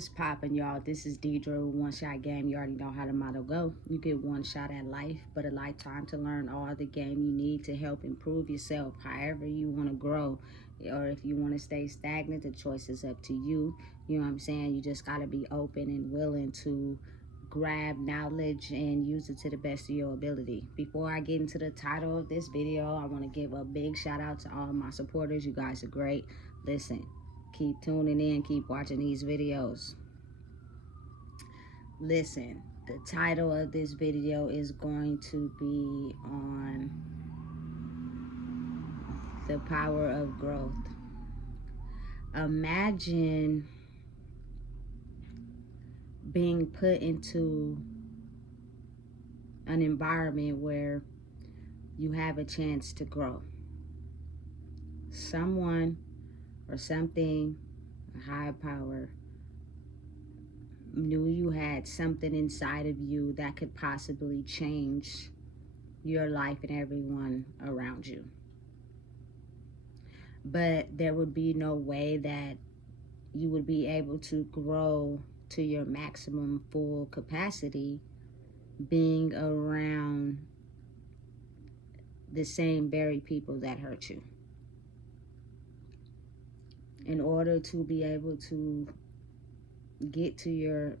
What's poppin', y'all? This is Deidre with One Shot Game. You already know how the motto go. You get one shot at life, but a lifetime to learn all the game you need to help improve yourself however you want to grow. Or if you want to stay stagnant, the choice is up to you. You know what I'm saying? You just got to be open and willing to grab knowledge and use it to the best of your ability. Before I get into the title of this video, I want to give a big shout out to all my supporters. You guys are great. Listen, keep tuning in, keep watching these videos. Listen, the title of this video is going to be on the power of growth. Imagine being put into an environment where you have a chance to grow. Someone or something, a higher power, knew you had something inside of you that could possibly change your life and everyone around you. But there would be no way that you would be able to grow to your maximum full capacity being around the same very people that hurt you. In order to be able to get to your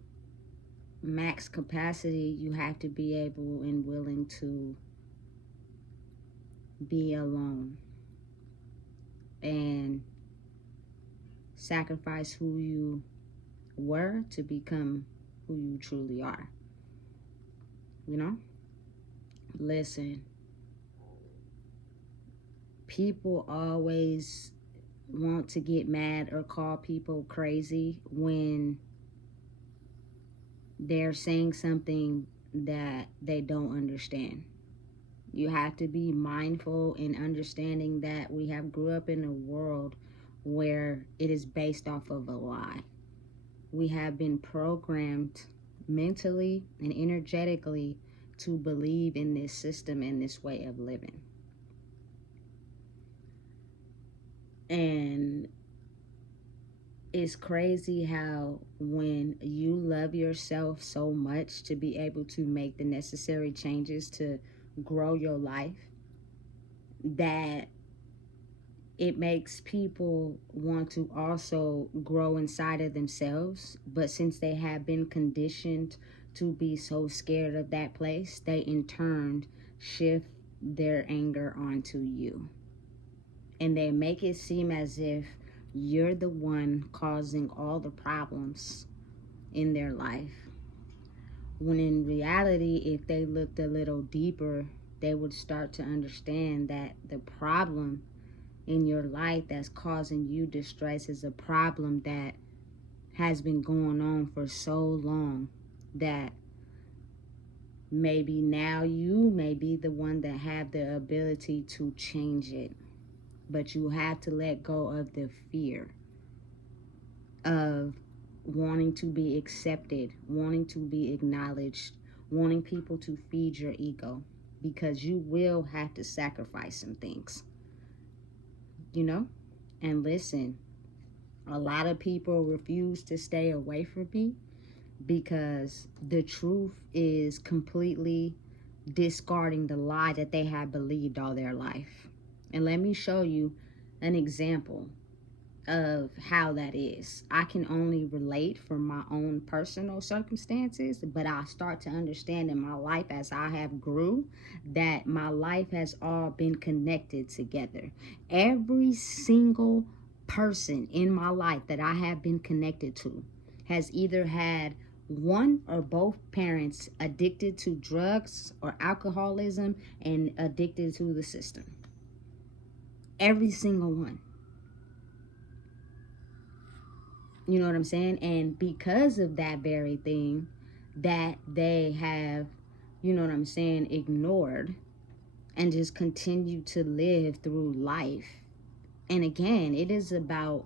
max capacity, you have to be able and willing to be alone and sacrifice who you were to become who you truly are. You know? Listen, people always want to get mad or call people crazy when they're saying something that they don't understand. You have to be mindful in understanding that we have grew up in a world where it is based off of a lie. We have been programmed mentally and energetically to believe in this system and this way of living. And it's crazy how when you love yourself so much to be able to make the necessary changes to grow your life, that it makes people want to also grow inside of themselves. But since they have been conditioned to be so scared of that place, they in turn shift their anger onto you. And they make it seem as if you're the one causing all the problems in their life. When in reality, if they looked a little deeper, they would start to understand that the problem in your life that's causing you distress is a problem that has been going on for so long that maybe now you may be the one that have the ability to change it. But you have to let go of the fear of wanting to be accepted, wanting to be acknowledged, wanting people to feed your ego, because you will have to sacrifice some things, you know? And listen, a lot of people refuse to stay away from me because the truth is completely discarding the lie that they have believed all their life. And let me show you an example of how that is. I can only relate from my own personal circumstances, but I start to understand in my life as I have grew that my life has all been connected together. Every single person in my life that I have been connected to has either had one or both parents addicted to drugs or alcoholism and addicted to the system. Every single one. You know what I'm saying? And because of that very thing that they have, you know what I'm saying, ignored and just continue to live through life. And again, it is about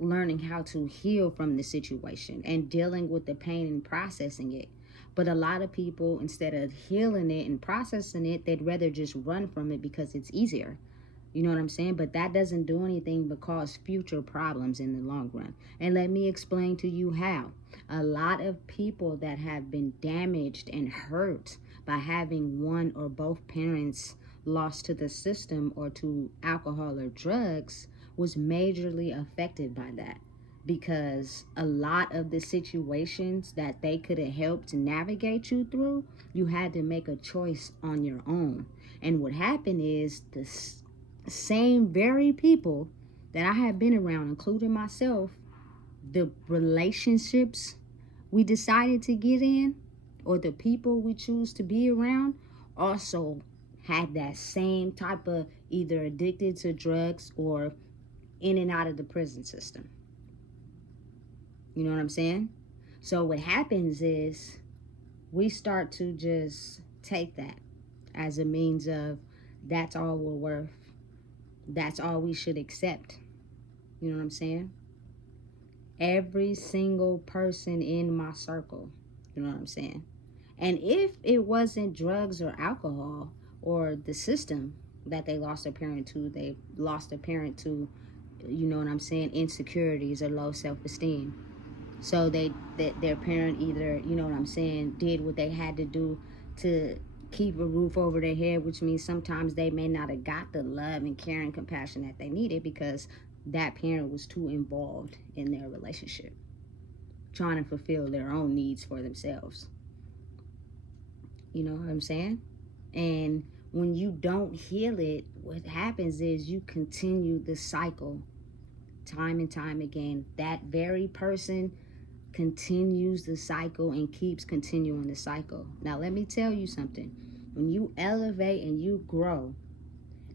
learning how to heal from the situation and dealing with the pain and processing it. But a lot of people, instead of healing it and processing it, they'd rather just run from it because it's easier. You know what I'm saying? But that doesn't do anything but cause future problems in the long run. And let me explain to you how. A lot of people that have been damaged and hurt by having one or both parents lost to the system or to alcohol or drugs was majorly affected by that, because a lot of the situations that they could have helped navigate you through, you had to make a choice on your own. And what happened is the same very people that I have been around, including myself, the relationships we decided to get in, or the people we choose to be around, also had that same type of either addicted to drugs or in and out of the prison system. You know what I'm saying? So what happens is we start to just take that as a means of, that's all we're worth. That's all we should accept. You know what I'm saying? Every single person in my circle, you know what I'm saying? And if it wasn't drugs or alcohol or the system that they lost a parent to, they lost a parent to, you know what I'm saying, insecurities or low self-esteem. So their parent either, you know what I'm saying, did what they had to do to keep a roof over their head, which means sometimes they may not have got the love and care and compassion that they needed because that parent was too involved in their relationship, trying to fulfill their own needs for themselves. You know what I'm saying? And when you don't heal it, what happens is you continue the cycle time and time again. That very person continues the cycle and keeps continuing the cycle. Now, let me tell you something. When you elevate and you grow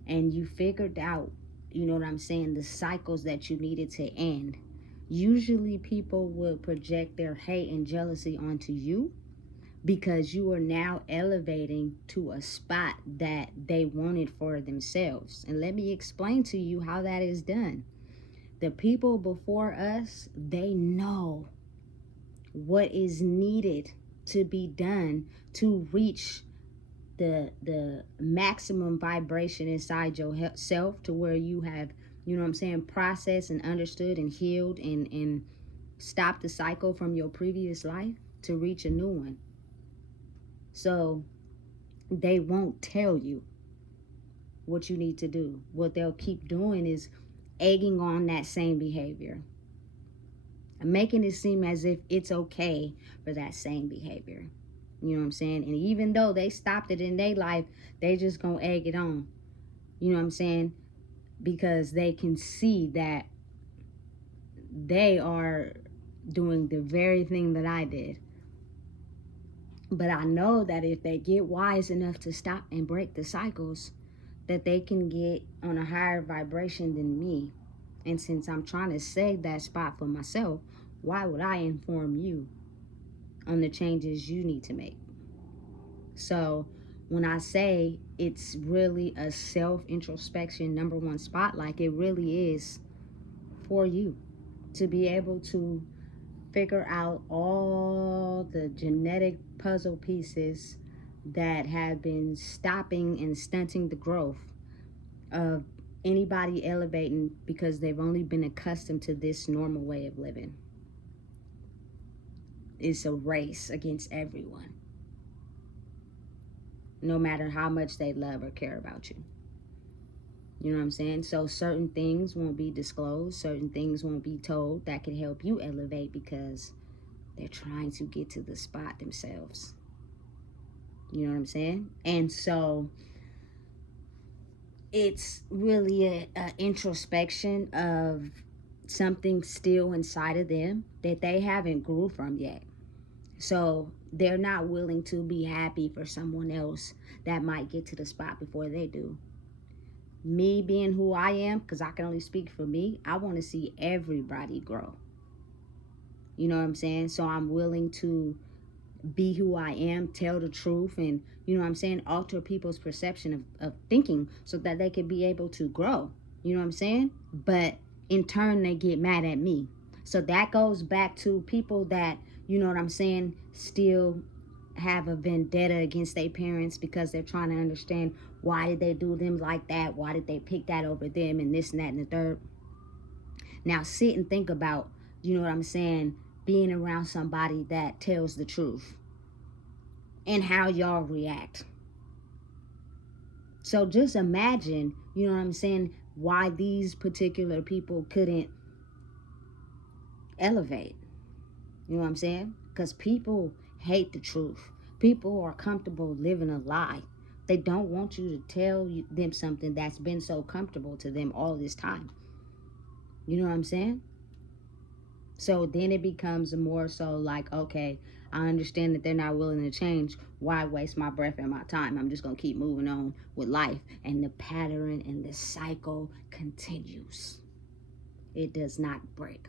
and you figured out, you know what I'm saying, the cycles that you needed to end, usually people will project their hate and jealousy onto you because you are now elevating to a spot that they wanted for themselves. And let me explain to you how that is done. The people before us, they know what is needed to be done to reach the maximum vibration inside yourself, to where you have, you know what I'm saying, processed and understood and healed and stopped the cycle from your previous life to reach a new one. So they won't tell you what you need to do. What they'll keep doing is egging on that same behavior, making it seem as if it's okay for that same behavior. You know what I'm saying? And even though they stopped it in their life, they just gonna egg it on. You know what I'm saying? Because they can see that they are doing the very thing that I did. But I know that if they get wise enough to stop and break the cycles, that they can get on a higher vibration than me. And since I'm trying to save that spot for myself, why would I inform you on the changes you need to make? So when I say it's really a self-introspection number one spot, like it really is for you to be able to figure out all the genetic puzzle pieces that have been stopping and stunting the growth of anybody elevating because they've only been accustomed to this normal way of living. It's a race against everyone, no matter how much they love or care about you. You know what I'm saying? So certain things won't be disclosed, certain things won't be told that can help you elevate because they're trying to get to the spot themselves. You know what I'm saying? And so it's really a introspection of something still inside of them that they haven't grew from yet. So they're not willing to be happy for someone else that might get to the spot before they do. Me being who I am, because I can only speak for me, I want to see everybody grow. You know what I'm saying? So I'm willing to be who I am, tell the truth, and, you know what I'm saying, alter people's perception of thinking so that they can be able to grow. You know what I'm saying? But in turn, they get mad at me. So that goes back to people that, you know what I'm saying, still have a vendetta against their parents because they're trying to understand Why did they do them like that? Why did they pick that over them, and this and that and the third? Now sit and think about, you know what I'm saying, being around somebody that tells the truth and how y'all react. So just imagine, you know what I'm saying, why these particular people couldn't elevate. You know what I'm saying? Because people hate the truth. People are comfortable living a lie. They don't want you to tell them something that's been so comfortable to them all this time. You know what I'm saying? So then it becomes more so like, okay, I understand that they're not willing to change. Why waste my breath and my time? I'm just going to keep moving on with life. And the pattern and the cycle continues. It does not break.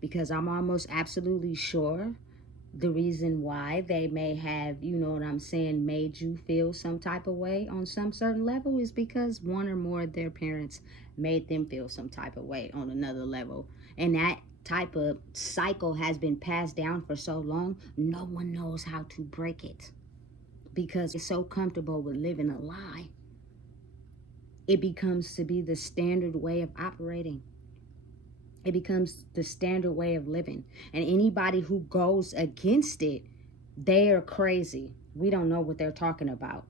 Because I'm almost absolutely sure the reason why they may have, you know what I'm saying, made you feel some type of way on some certain level is because one or more of their parents made them feel some type of way on another level. And that type of cycle has been passed down for so long, no one knows how to break it because it's so comfortable with living a lie. It becomes to be the standard way of operating. It becomes the standard way of living. And anybody who goes against it, they are crazy. We don't know what they're talking about.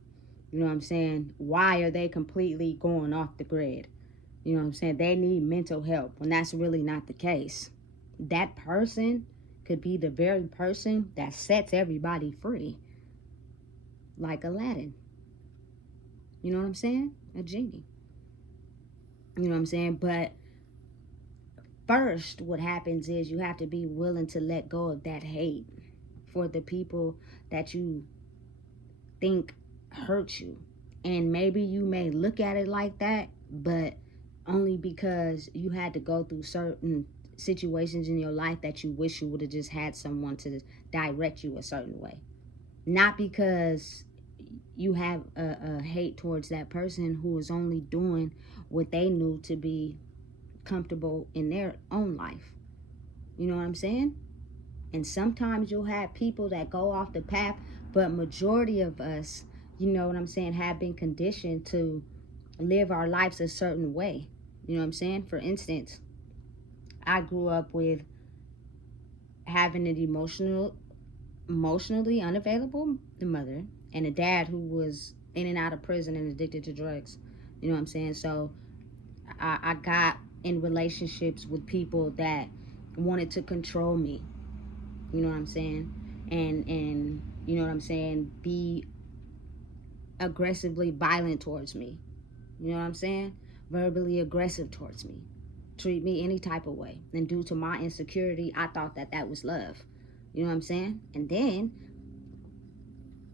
You know what I'm saying? Why are they completely going off the grid? You know what I'm saying? They need mental help when that's really not the case. That person could be the very person that sets everybody free. Like Aladdin. You know what I'm saying? A genie. You know what I'm saying? But first, what happens is you have to be willing to let go of that hate for the people that you think hurt you. And maybe you may look at it like that, but only because you had to go through certain situations in your life that you wish you would have just had someone to direct you a certain way. Not because you have a hate towards that person who is only doing what they knew to be comfortable in their own life. You know what I'm saying? And sometimes you'll have people that go off the path, but majority of us, you know what I'm saying, have been conditioned to live our lives a certain way. You know what I'm saying? For instance, I grew up with having an emotionally unavailable mother and a dad who was in and out of prison and addicted to drugs. You know what I'm saying? So I got in relationships with people that wanted to control me. You know what I'm saying? And you know what I'm saying? Be aggressively violent towards me. You know what I'm saying? Verbally aggressive towards me. Treat me any type of way. And due to my insecurity, I thought that that was love. You know what I'm saying? And then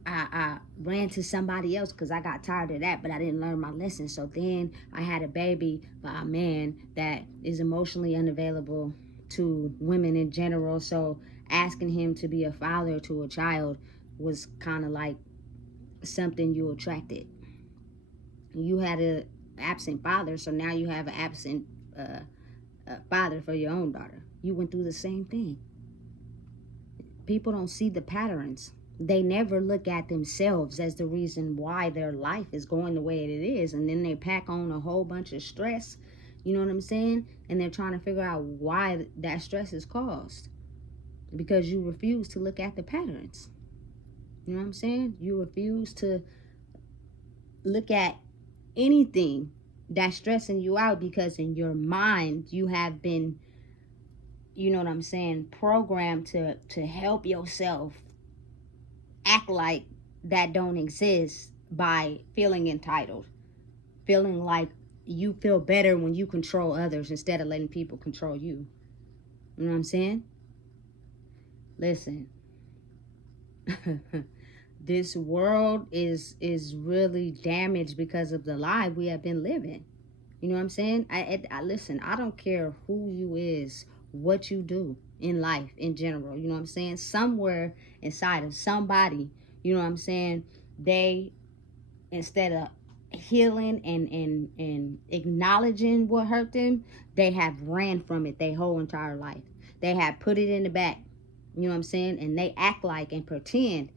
I ran to somebody else because I got tired of that, but I didn't learn my lesson. So then I had a baby by a man that is emotionally unavailable to women in general. So asking him to be a father to a child was kind of like something you attracted. You had an absent father, so now you have an absent father for your own daughter. You went through the same thing. People don't see the patterns. They never look at themselves as the reason why their life is going the way it is, and then they pack on a whole bunch of stress, you know what I'm saying, and they're trying to figure out why that stress is caused because you refuse to look at the patterns. You know what I'm saying? You refuse to look at anything that's stressing you out because in your mind you have been, you know what I'm saying, programmed to help yourself act like that don't exist by feeling entitled, feeling like you feel better when you control others instead of letting people control you. You know what I'm saying? Listen, this world is really damaged because of the lie we have been living. You know what I'm saying? I listen, I don't care who you is, what you do in life in general. You know what I'm saying? Somewhere inside of somebody, you know what I'm saying, they, instead of healing and acknowledging what hurt them, they have ran from it their whole entire life. They have put it in the back. You know what I'm saying? And they act like and pretend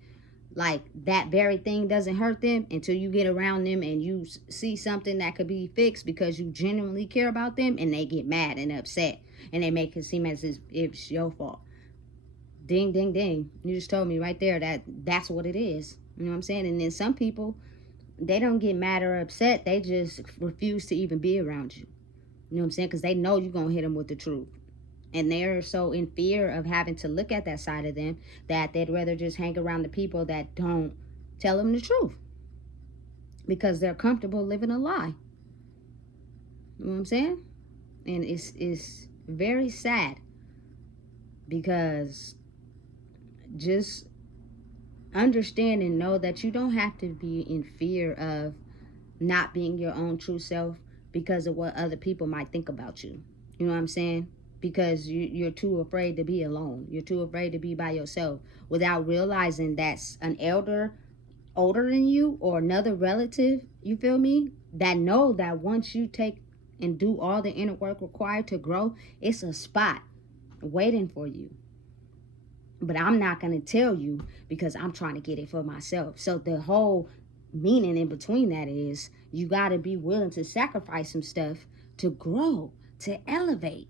like that very thing doesn't hurt them until you get around them and you see something that could be fixed because you genuinely care about them, and they get mad and upset and they make it seem as if it's your fault. Ding, ding, ding. You just told me right there that that's what it is. You know what I'm saying? And then some people, they don't get mad or upset. They just refuse to even be around you. You know what I'm saying? Because they know you're going to hit them with the truth. And they're so in fear of having to look at that side of them that they'd rather just hang around the people that don't tell them the truth, because they're comfortable living a lie. You know what I'm saying? And it's very sad, because just understand and know that you don't have to be in fear of not being your own true self because of what other people might think about you. You know what I'm saying? Because you're too afraid to be alone. You're too afraid to be by yourself, without realizing that's an elder older than you or another relative, you feel me, that know that once you take and do all the inner work required to grow, it's a spot waiting for you. But I'm not going to tell you because I'm trying to get it for myself. So the whole meaning in between that is you got to be willing to sacrifice some stuff to grow, to elevate.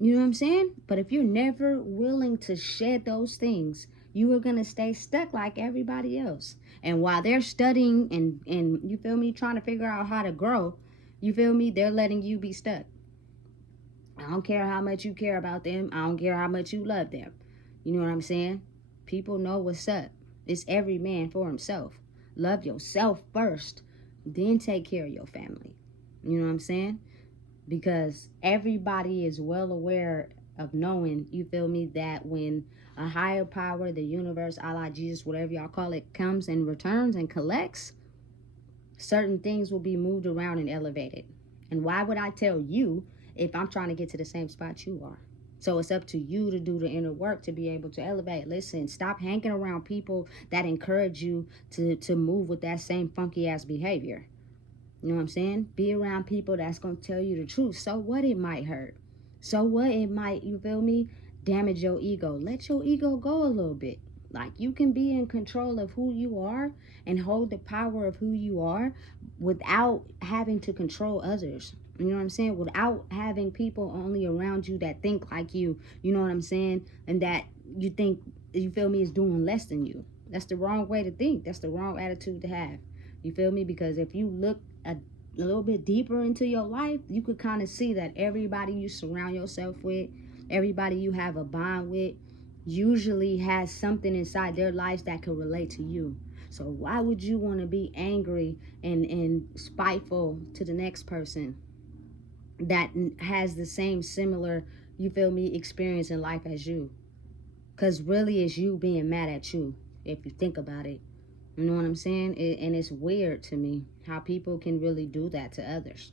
You know what I'm saying? But if you're never willing to shed those things, you are going to stay stuck like everybody else. And while they're studying and you feel me, trying to figure out how to grow, you feel me, they're letting you be stuck. I don't care how much you care about them. I don't care how much you love them. You know what I'm saying? People know what's up. It's every man for himself. Love yourself first, then take care of your family. You know what I'm saying? Because everybody is well aware of knowing, you feel me, that when a higher power, the universe, Allah, Jesus, whatever y'all call it, comes and returns and collects, certain things will be moved around and elevated. And why would I tell you if I'm trying to get to the same spot you are? So it's up to you to do the inner work to be able to elevate. Listen, stop hanging around people that encourage you to move with that same funky ass behavior. You know what I'm saying? Be around people that's going to tell you the truth. So what, it might hurt. So what, it might, you feel me, damage your ego. Let your ego go a little bit. Like, you can be in control of who you are and hold the power of who you are without having to control others. You know what I'm saying? Without having people only around you that think like you. You know what I'm saying? And that you think, you feel me, is doing less than you. That's the wrong way to think. That's the wrong attitude to have. You feel me? Because if you look a little bit deeper into your life, you could kind of see that everybody you surround yourself with, everybody you have a bond with, usually has something inside their lives that could relate to you. So why would you want to be angry and spiteful to the next person that has the same similar, you feel me, experience in life as you? Because really it's you being mad at you, if you think about it. You know what I'm saying? And it's weird to me how people can really do that to others.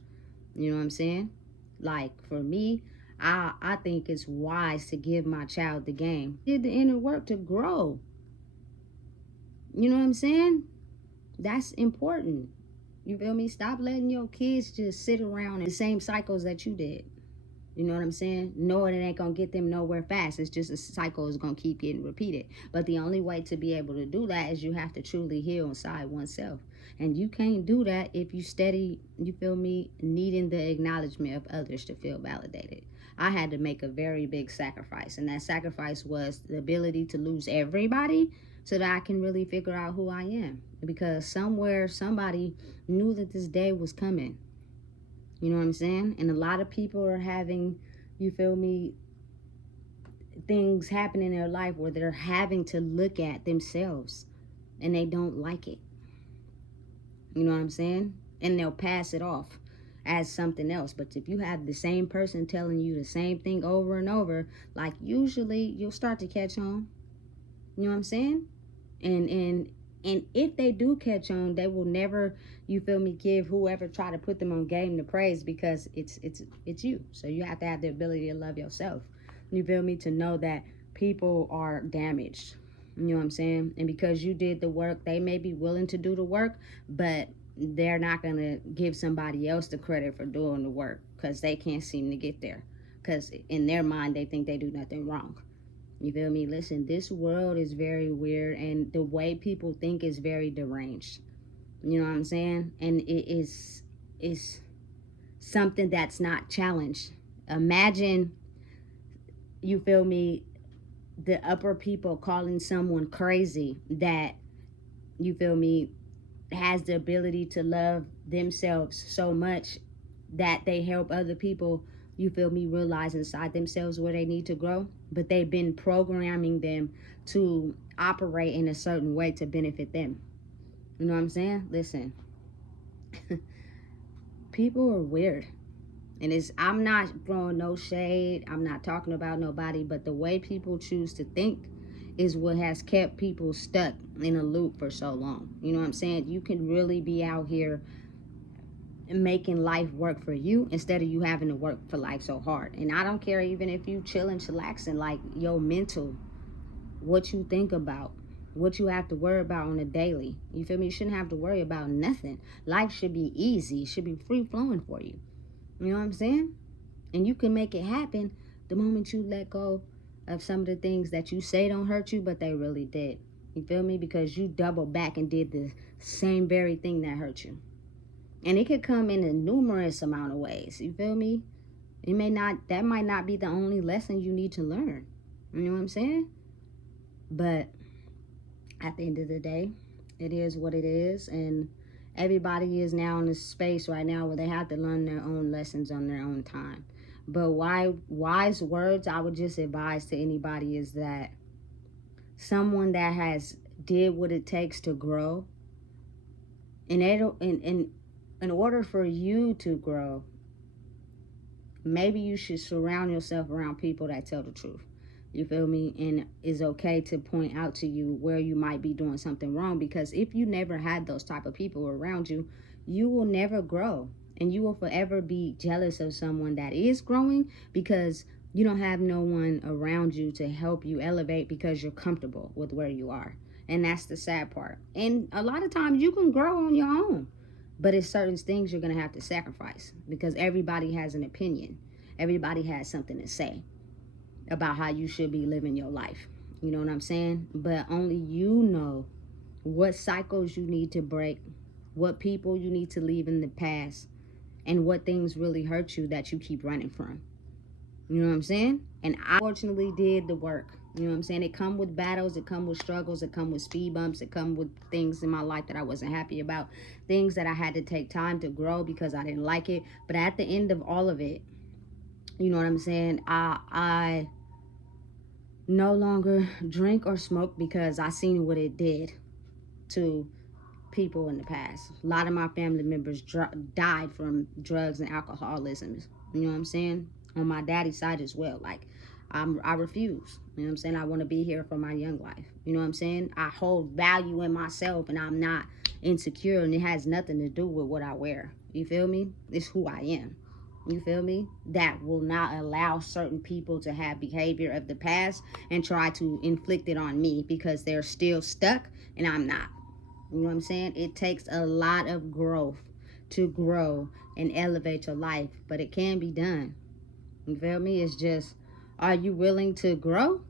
You know what I'm saying? Like, for me, I think it's wise to give my child the game. Did the inner work to grow. You know what I'm saying? That's important. You feel me? Stop letting your kids just sit around in the same cycles that you did. You know what I'm saying? Knowing it ain't going to get them nowhere fast. It's just a cycle is going to keep getting repeated. But the only way to be able to do that is you have to truly heal inside oneself. And you can't do that if you steady, you feel me, needing the acknowledgement of others to feel validated. I had to make a very big sacrifice. And that sacrifice was the ability to lose everybody so that I can really figure out who I am. Because somewhere, somebody knew that this day was coming. You know what I'm saying? And a lot of people are having, you feel me, things happen in their life where they're having to look at themselves and they don't like it. You know what I'm saying? And they'll pass it off as something else. But if you have the same person telling you the same thing over and over, like, usually you'll start to catch on. You know what I'm saying? And if they do catch on, they will never, you feel me, give whoever try to put them on game the praise, because it's you. So you have to have the ability to love yourself. You feel me? To know that people are damaged. You know what I'm saying? And because you did the work, they may be willing to do the work, but they're not going to give somebody else the credit for doing the work because they can't seem to get there. Because in their mind, they think they do nothing wrong. You feel me? Listen, this world is very weird, and the way people think is very deranged. You know what I'm saying? And is something that's not challenged. Imagine, you feel me, the upper people calling someone crazy that, you feel me, has the ability to love themselves so much that they help other people, you feel me, realize inside themselves where they need to grow, but they've been programming them to operate in a certain way to benefit them. You know what I'm saying? Listen, people are weird. And I'm not throwing no shade. I'm not talking about nobody, but the way people choose to think is what has kept people stuck in a loop for so long. You know what I'm saying? You can really be out here making life work for you instead of you having to work for life so hard. And I don't care even if you chilling, chillaxing, like your mental, what you think about, what you have to worry about on a daily. You feel me? You shouldn't have to worry about nothing. Life should be easy. It should be free flowing for you. You know what I'm saying? And you can make it happen the moment you let go of some of the things that you say don't hurt you, but they really did. You feel me? Because you double back and did the same very thing that hurt you. And it could come in a numerous amount of ways. You feel me? That might not be the only lesson you need to learn. You know what I'm saying? But at the end of the day, it is what it is. And everybody is now in a space right now where they have to learn their own lessons on their own time. But wise words I would just advise to anybody is that someone that has did what it takes to grow, and in order for you to grow, maybe you should surround yourself around people that tell the truth. You feel me? And it's okay to point out to you where you might be doing something wrong, because if you never had those type of people around you, you will never grow. And you will forever be jealous of someone that is growing because you don't have no one around you to help you elevate because you're comfortable with where you are. And that's the sad part. And a lot of times you can grow on your own, but it's certain things you're going to have to sacrifice because everybody has an opinion. Everybody has something to say about how you should be living your life. You know what I'm saying? But only you know what cycles you need to break, what people you need to leave in the past, and what things really hurt you that you keep running from. You know what I'm saying? And I fortunately did the work. You know what I'm saying? It come with battles, it come with struggles, it come with speed bumps, it come with things in my life that I wasn't happy about, things that I had to take time to grow because I didn't like it. But at the end of all of it, you know what I'm saying, I no longer drink or smoke because I seen what it did to people in the past. A lot of my family members died from drugs and alcoholism. You know what I'm saying? On my daddy's side as well. Like, I refuse. You know what I'm saying? I want to be here for my young life. You know what I'm saying? I hold value in myself and I'm not insecure, and it has nothing to do with what I wear. You feel me? It's who I am. You feel me? That will not allow certain people to have behavior of the past and try to inflict it on me because they're still stuck and I'm not. You know what I'm saying? It takes a lot of growth to grow and elevate your life, but it can be done. You feel me? It's just, are you willing to grow?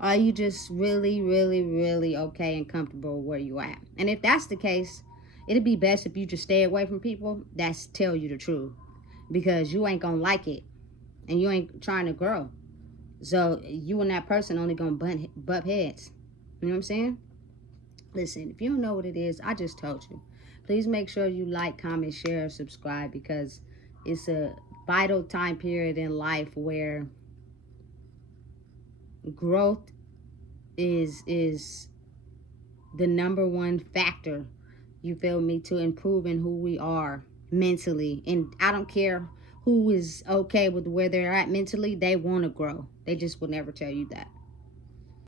Are you just really, really, really okay and comfortable where you at? And if that's the case, it'd be best if you just stay away from people that tell you the truth, because you ain't gonna like it and you ain't trying to grow. So you and that person only gonna butt heads. You know what I'm saying? Listen, if you don't know what it is, I just told you. Please make sure you like, comment, share, subscribe, because it's a vital time period in life where growth is the number one factor, you feel me, to improving who we are mentally. And I don't care who is okay with where they're at mentally, they want to grow. They just will never tell you that.